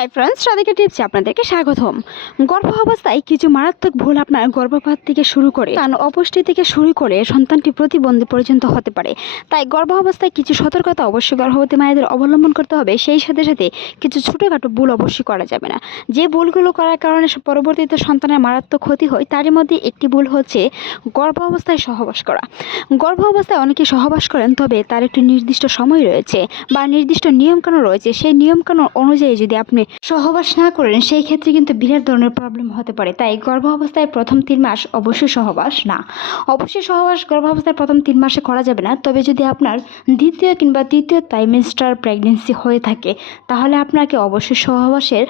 Hi friends Radhika টিপসে আপনাদেরকে স্বাগতম। গর্ভ অবস্থায় কিছু মারাত্মক ভুল আপনার গর্ভপাত থেকে শুরু করে কারণ অপুষ্টি থেকে শুরু করে সন্তানটি প্রতিবন্ধী পর্যন্ত হতে পারে। তাই গর্ভ অবস্থায় কিছু সতর্কতা অবশ্যই গর্ভবতী মায়েদের অবলম্বন করতে হবে। সেই সাথে সাথে কিছু ছোটোখাটো ভুল অবশ্যই করা যাবে না। যে ভুলগুলো করার কারণে পরবর্তীতে সন্তানের মারাত্মক ক্ষতি হয়, তারই মধ্যে একটি ভুল হচ্ছে গর্ভ অবস্থায় সহবাস করা। গর্ভ অবস্থায় অনেকে সহবাস করেন, তবে তার একটি নির্দিষ্ট সময় রয়েছে বা নির্দিষ্ট নিয়মকানুন রয়েছে। সেই নিয়মকানুন অনুযায়ী যদি আপনি সহবাস না করেন, সেই ক্ষেত্রে কিন্তু বিরাট ধরনের প্রবলেম হতে পারে। তাই গর্ভ অবস্থায় প্রথম তিন মাস অবশ্যই সহবাস না। অবশ্যই সহবাস গর্ভ অবস্থায় প্রথম তিন মাসে করা যাবে না। তবে যদি আপনার দ্বিতীয় কিংবা তৃতীয় ট্রাইমেস্টার প্রেগনেন্সি হয়ে থাকে, তাহলে আপনাকে অবশ্যই সহবাসের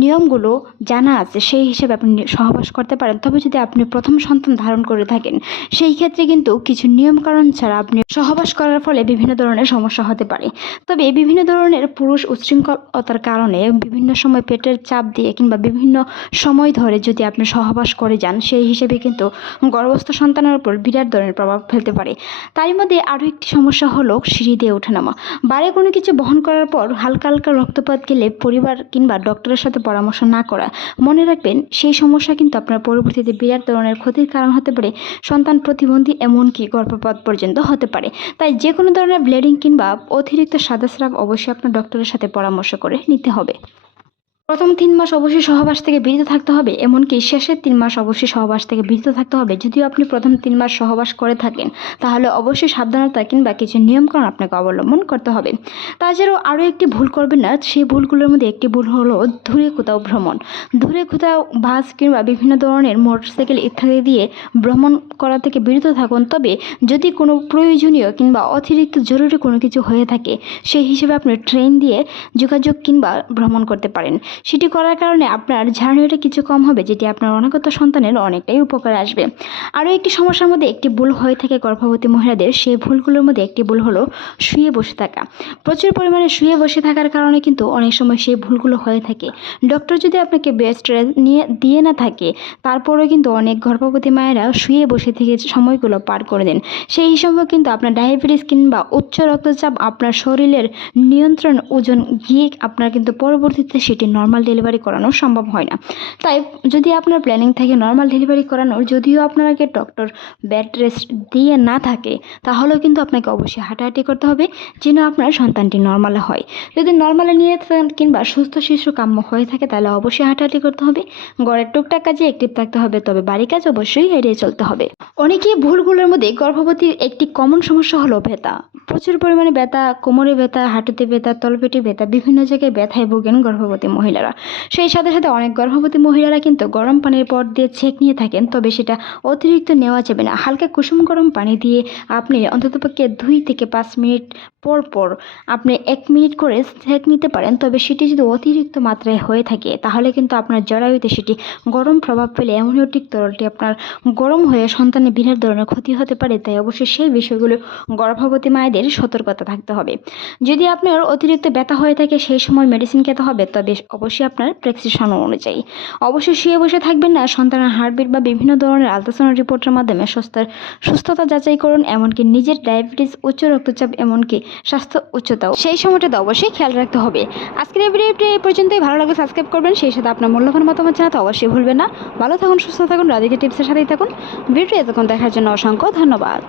নিয়মগুলো জানা আছে। সেই হিসেবে আপনি সহবাস করতে পারেন। তবে যদি আপনি প্রথম সন্তান ধারণ করে থাকেন, সেই ক্ষেত্রে কিন্তু কিছু নিয়মকানুন ছাড়া আপনি সহবাস করার ফলে বিভিন্ন ধরনের সমস্যা হতে পারে। তবে বিভিন্ন ধরনের পুরুষ উচ্ছৃঙ্খলতার কারণে বিভিন্ন সময় পেটের চাপ দিয়ে কিংবা বিভিন্ন সময় ধরে যদি আপনি সহবাস করে যান, সেই হিসেবে কিন্তু গর্ভস্থ সন্তানের উপর বিরাট ধরনের প্রভাব ফেলতে পারে। তারই মধ্যে আরও একটি সমস্যা হলো সিঁড়ি দিয়ে ওঠানামা বারে কোনো কিছু বহন করার পর হালকা হালকা রক্তপাত গেলে পরিবার কিংবা ডক্টরের সাথে পরামর্শ না করা। মনে রাখবেন, সেই সমস্যা কিন্তু আপনার পরবর্তীতে বিরাট ধরনের ক্ষতির কারণ হতে পারে। সন্তান প্রতিবন্ধী এমনকি গর্ভপাত পর্যন্ত হতে পারে। তাই যে কোনো ধরনের ব্লিডিং কিংবা অতিরিক্ত সাদা স্রাব অবশ্যই আপনার ডক্টরের সাথে পরামর্শ করে নিতে হবে। প্রথম তিন মাস অবশ্যই সহবাস থেকে বিরত থাকতে হবে, এমনকি শেষের তিন মাস অবশ্যই সহবাস থেকে বিরত থাকতে হবে। যদিও আপনি প্রথম তিন মাস সহবাস করে থাকেন, তাহলে অবশ্যই সাবধানতা কিংবা কিছু নিয়মকানুন আপনাকে অবলম্বন করতে হবে। তাছাড়াও আরও একটি ভুল করবেন না, সেই ভুলগুলোর মধ্যে একটি ভুল হলো দূরে কোথাও ভ্রমণ। দূরে কোথাও বাস কিংবা বিভিন্ন ধরনের মোটরসাইকেল ইত্যাদি দিয়ে ভ্রমণ করা থেকে বিরত থাকুন। তবে যদি কোনো প্রয়োজনীয় কিংবা অতিরিক্ত জরুরি কোনো কিছু হয়ে থাকে, সেই হিসেবে আপনি ট্রেন দিয়ে যোগাযোগ কিংবা ভ্রমণ করতে পারেন। সেটি করার কারণে আপনার ঝাড়নিটা কিছু কম হবে, যেটি আপনার অনাগত সন্তানের অনেকটাই উপকার আসবে। আরও একটি সমস্যার মধ্যে একটি ভুল হয়ে থাকে গর্ভবতী মহিলাদের, সেই ভুলগুলোর মধ্যে একটি ভুল হলো শুয়ে বসে থাকা। প্রচুর পরিমাণে শুয়ে বসে থাকার কারণে কিন্তু অনেক সময় সেই ভুলগুলো হয়ে থাকে। ডক্টর যদি আপনাকে বেস্ট নিয়ে, দিয়ে না থাকে, তারপরেও কিন্তু অনেক গর্ভবতী মায়েরা শুয়ে বসে থেকে সময়গুলো পার করে দেন। সেই হিসাবেও কিন্তু আপনার ডায়াবেটিস কিংবা উচ্চ রক্তচাপ আপনার শরীরের নিয়ন্ত্রণ ওজন গিয়ে আপনার কিন্তু পরবর্তীতে সেটি নর্মাল ডেলিভারি করানো সম্ভব হয় না। তাই যদি আপনার প্ল্যানিং থাকে নর্মাল ডেলিভারি করানোর, যদিও আপনাকে ডক্টর বেড রেস্ট দিয়ে না থাকে, তাহলেও কিন্তু আপনাকে অবশ্যই হাঁটাহাঁটি করতে হবে, যেন আপনার সন্তানটি নর্মালে হয়। যদি নর্মালে নিয়ে থাকেন কিংবা সুস্থ শিশু কাম্য হয়ে থাকে, তাহলে অবশ্যই হাঁটাহাঁটি করতে হবে। ঘরের টুকটাক কাজে অ্যাক্টিভ থাকতে হবে, তবে বাড়ি কাজ অবশ্যই এড়িয়ে চলতে হবে। অনেকেই ভুলগুলোর মধ্যে গর্ভবতীর একটি কমন সমস্যা হলো ব্যথা। প্রচুর পরিমাণে ব্যথা, কোমরে ব্যথা, হাঁটুতে ব্যথা, তলপেটে ব্যথা, বিভিন্ন জায়গায় ব্যথায় ভোগেন গর্ভবতী মহিলারা। সেই সাথে সাথে অনেক গর্ভবতী মহিলারা কিন্তু গরম পানির পর দিয়ে ছেঁক নিয়ে থাকেন, তবে সেটা অতিরিক্ত নেওয়া যাবে না। হালকা কুসুম গরম পানি দিয়ে আপনি অন্ততপক্ষে দুই থেকে পাঁচ মিনিট পর পর আপনি এক মিনিট করে সেঁক নিতে পারেন, তবে সেটি যদি অতিরিক্ত মাত্রায় হয়ে থাকে, তাহলে কিন্তু আপনার জরায়ুতে সেটি গরম প্রভাব ফেলে। অ্যামোনিয়টিক তরলটি আপনার গরম হয়ে সন্তানের বিরাট ধরনের ক্ষতি হতে পারে, তাই অবশ্যই সেই বিষয়গুলো গর্ভবতী মায়েদের সতর্কতা থাকতে হবে। যদি আপনার অতিরিক্ত ব্যথা হয়ে থাকে, সেই সময় মেডিসিন খেতে হবে, তবে অবশ্যই আপনার প্রেসক্রিপশন অনুযায়ী। অবশ্যই শুয়ে বসে থাকবেন না, সন্তানের হার্টবিট বা বিভিন্ন ধরনের আলট্রাসাউন্ড রিপোর্টের মাধ্যমে সুস্থর সুস্থতা যাচাই করুন, এমনকি নিজের ডায়াবেটিস উচ্চ রক্তচাপ, এমনকি স্বাস্থ্য উচ্চতাও। সেই সময়টাতে অবশ্যই খেয়াল রাখতে হবে। আজকের এই ভিডিওটি এই পর্যন্তই। ভালো লাগলে সাবস্ক্রাইব করবেন। সেই সাথে আপনার মূল্যবান মতামত জানাতে অবশ্যই ভুলবেন না। ভালো থাকুন, সুস্থ থাকুন, রাধিকা টিপসের সাথেই থাকুন। ভিডিওটি এতক্ষণ দেখার জন্য অসংখ্য ধন্যবাদ।